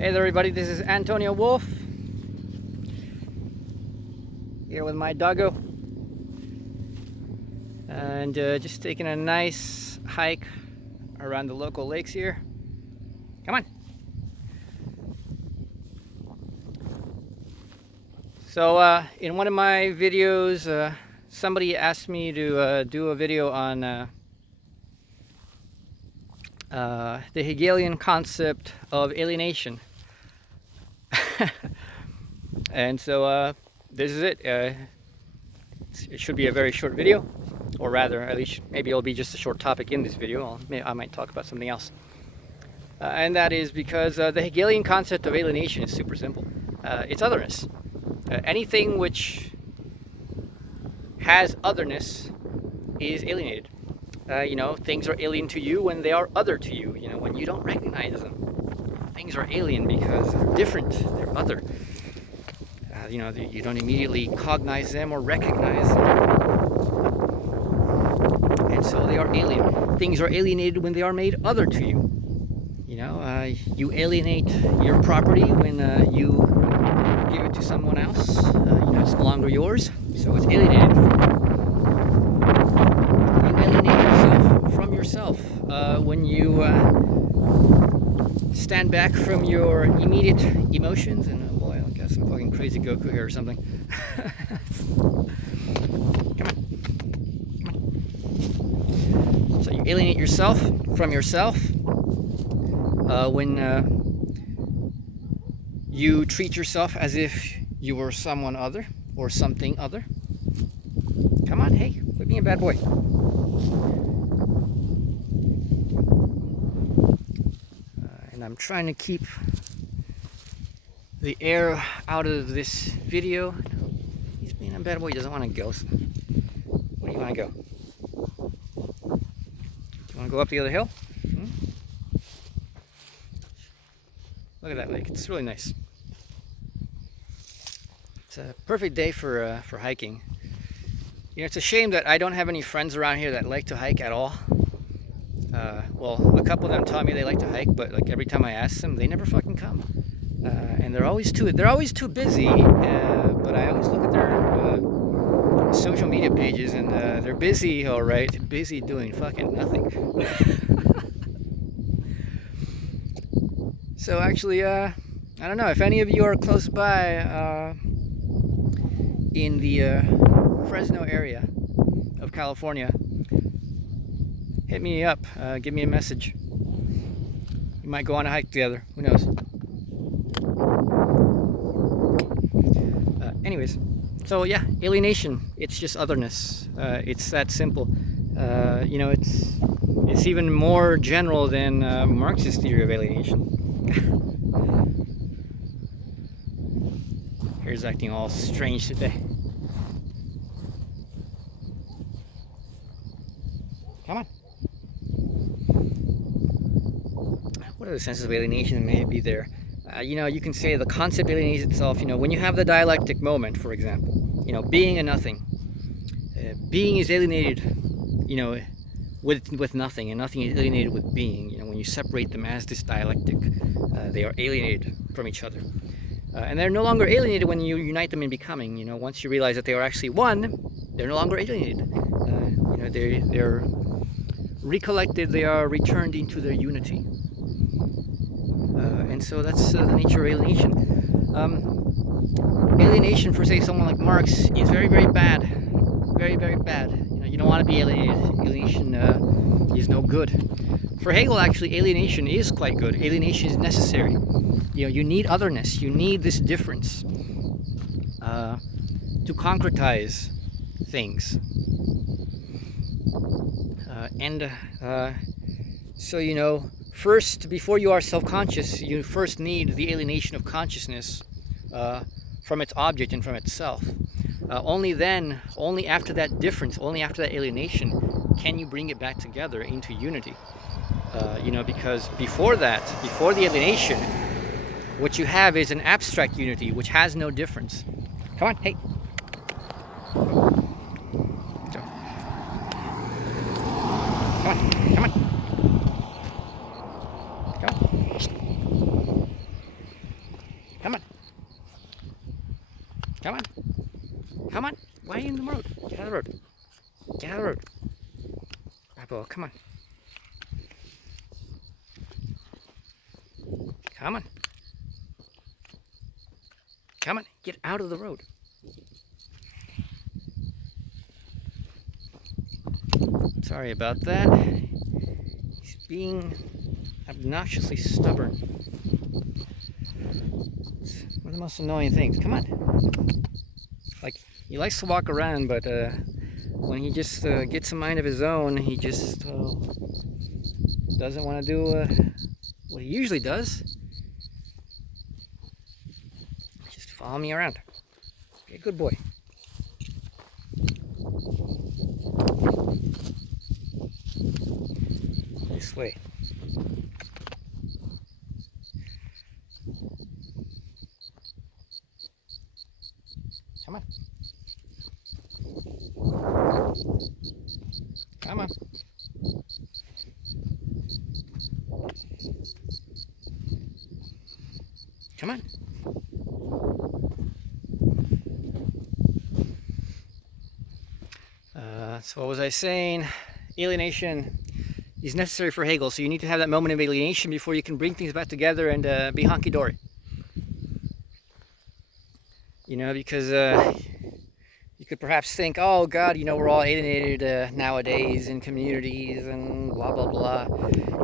Hey there everybody, this is Antonio Wolf here with my doggo and just taking a nice hike around the local lakes here. Come on. So in one of my videos somebody asked me to do a video on the Hegelian concept of alienation. And so this is it. It should be a very short video, or rather, at least maybe it'll be just a short topic in this video. I might talk about something else. And that is because the Hegelian concept of alienation is super simple. It's otherness. Anything which has otherness is alienated. Things are alien to you when they are other to you. When you don't recognize them. Things are alien because they're different, they're other. You don't immediately cognize them or recognize them. And so they are alien. Things are alienated when they are made other to you. You alienate your property when you give it to someone else. It's no longer yours, so it's alienated. You alienate yourself from yourself when you stand back from your immediate emotions. And oh boy, I got some fucking crazy Goku here or something. Come on. So you alienate yourself from yourself when you treat yourself as if you were someone other or something other. Come on, hey, quit being a bad boy. And I'm trying to keep the air out of this video. He's being a bad boy. He doesn't want to go. Where do you want to go? Do you want to go up the other hill? Look at that lake. It's really nice. It's a perfect day for hiking. It's a shame that I don't have any friends around here that like to hike at all. Well, a couple of them tell me they like to hike, but like every time I ask them, they never fucking come. And they're always too busy. But I always look at their social media pages, and they're busy, all right, busy doing fucking nothing. So actually, I don't know if any of you are close by in the Fresno area of California. Hit me up, give me a message. We might go on a hike together, who knows. Anyways, so yeah, alienation, it's just otherness. It's that simple. It's even more general than Marxist theory of alienation. Here's acting all strange today. Come on. What are the senses of alienation that may be there? You can say the concept alienates itself. When you have the dialectic moment, for example, being and nothing. Being is alienated, with nothing, and nothing is alienated with being. When you separate them as this dialectic, they are alienated from each other. And they're no longer alienated when you unite them in becoming. Once you realize that they are actually one, they're no longer alienated. They're recollected, they are returned into their unity. And so that's the nature of alienation. Alienation, for say someone like Marx, is very, very bad. Very, very bad. You don't want to be alienated. Alienation is no good. For Hegel, actually, alienation is quite good. Alienation is necessary. You need otherness. You need this difference to concretize things. So, first, before you are self-conscious, you first need the alienation of consciousness from its object and from itself. Only then, only after that difference, only after that alienation, can you bring it back together into unity. Because before that, before the alienation, what you have is an abstract unity which has no difference. Come on, hey. Go. Come on, come on. Go. Come on. Come on. Come on. Why are you in the road? Get out of the road. Get out of the road. Bravo, come on. Come on. Come on. Get out of the road. Sorry about that. He's being obnoxiously stubborn. It's one of the most annoying things. Come on. Like, he likes to walk around, but when he just gets a mind of his own, he just doesn't want to do what he usually does. Just follow me around. Be a good boy. This way. Come on. Come on. Come on. So what was I saying? Alienation is necessary for Hegel. So you need to have that moment of alienation before you can bring things back together and be honky-dory. You know, because you could perhaps think, oh God, you know, we're all alienated nowadays in communities and blah, blah, blah.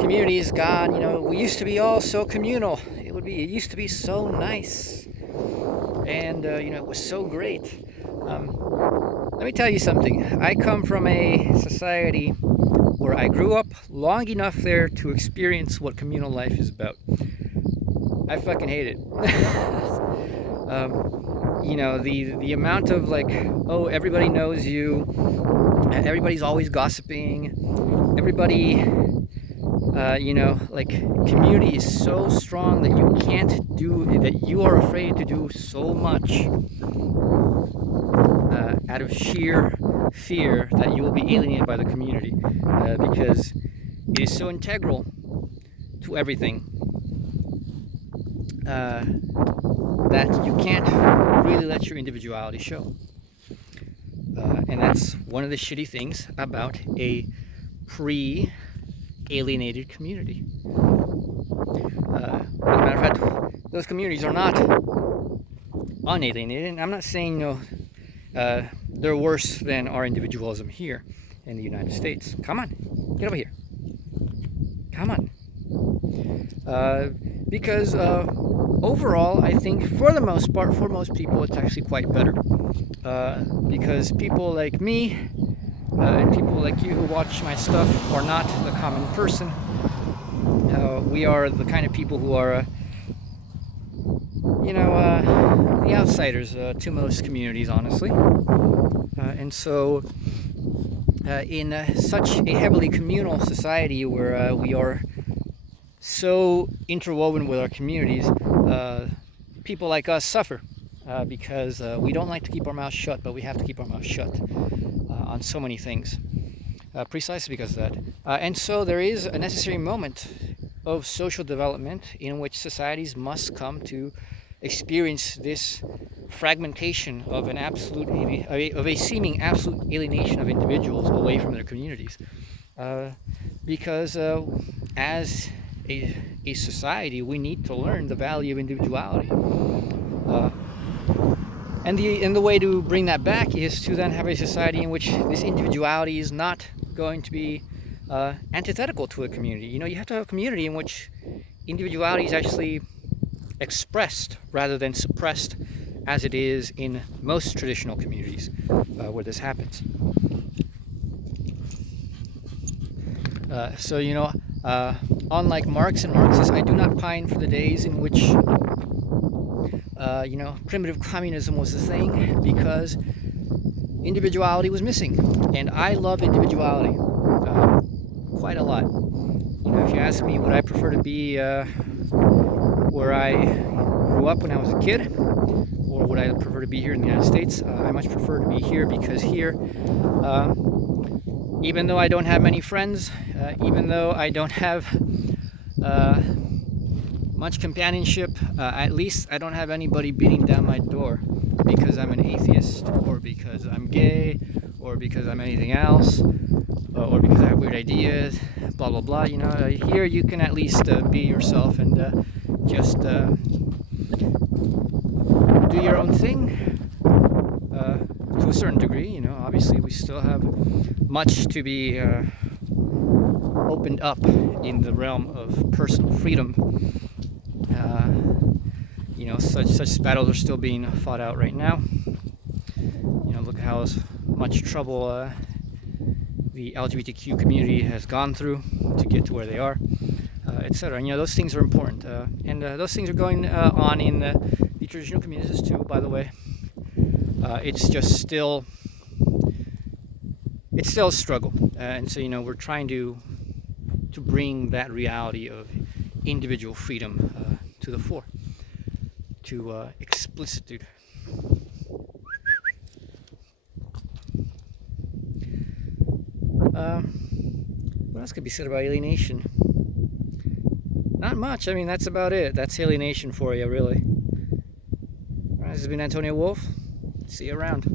Communities, God, you know, we used to be all so communal. It used to be so nice. And, you know, it was so great. Let me tell you something. I come from a society where I grew up long enough there to experience what communal life is about. I fucking hate it. You know, the amount of like, oh, everybody knows you, everybody's always gossiping, everybody, you know, like community is so strong that you can't do, that you are afraid to do so much out of sheer fear that you will be alienated by the community because it is so integral to everything that you can't really let your individuality show. And that's one of the shitty things about a pre-alienated community. As a matter of fact, those communities are not unalienated. And I'm not saying, you know, they're worse than our individualism here in the United States. Come on, get over here. Come on. Because overall, I think for the most part, for most people, it's actually quite better. Because people like me and people like you who watch my stuff are not the common person. We are the kind of people who are, you know, the outsiders to most communities, honestly. And so, in such a heavily communal society where we are so interwoven with our communities, people like us suffer because we don't like to keep our mouths shut, but we have to keep our mouths shut on so many things, precisely because of that. And so there is a necessary moment of social development in which societies must come to experience this fragmentation of an absolute, of a seeming absolute alienation of individuals away from their communities, because as a society, we need to learn the value of individuality, and the way to bring that back is to then have a society in which this individuality is not going to be antithetical to a community. You know, you have to have a community in which individuality is actually expressed rather than suppressed, as it is in most traditional communities where this happens. So, you know, unlike Marx and Marxists, I do not pine for the days in which, you know, primitive communism was the thing, because individuality was missing. And I love individuality quite a lot. You know, if you ask me, would I prefer to be where I grew up when I was a kid, or would I prefer to be here in the United States? I much prefer to be here, because here, even though I don't have many friends, even though I don't have much companionship. At least I don't have anybody beating down my door because I'm an atheist, or because I'm gay, or because I'm anything else, or because I have weird ideas, blah blah blah. You know, here you can at least be yourself and just do your own thing to a certain degree. You know, obviously we still have much to be opened up in the realm of personal freedom. You know, such battles are still being fought out right now. You know, look how much trouble the LGBTQ community has gone through to get to where they are, etc. You know, those things are important, and those things are going on in the traditional communities too. By the way, it's just still a struggle, and so you know we're trying to bring that reality of individual freedom to the fore, to explicitude. What else could be said about alienation? Not much. I mean, that's about it. That's alienation for you, really. All right, this has been Antonio Wolf. See you around.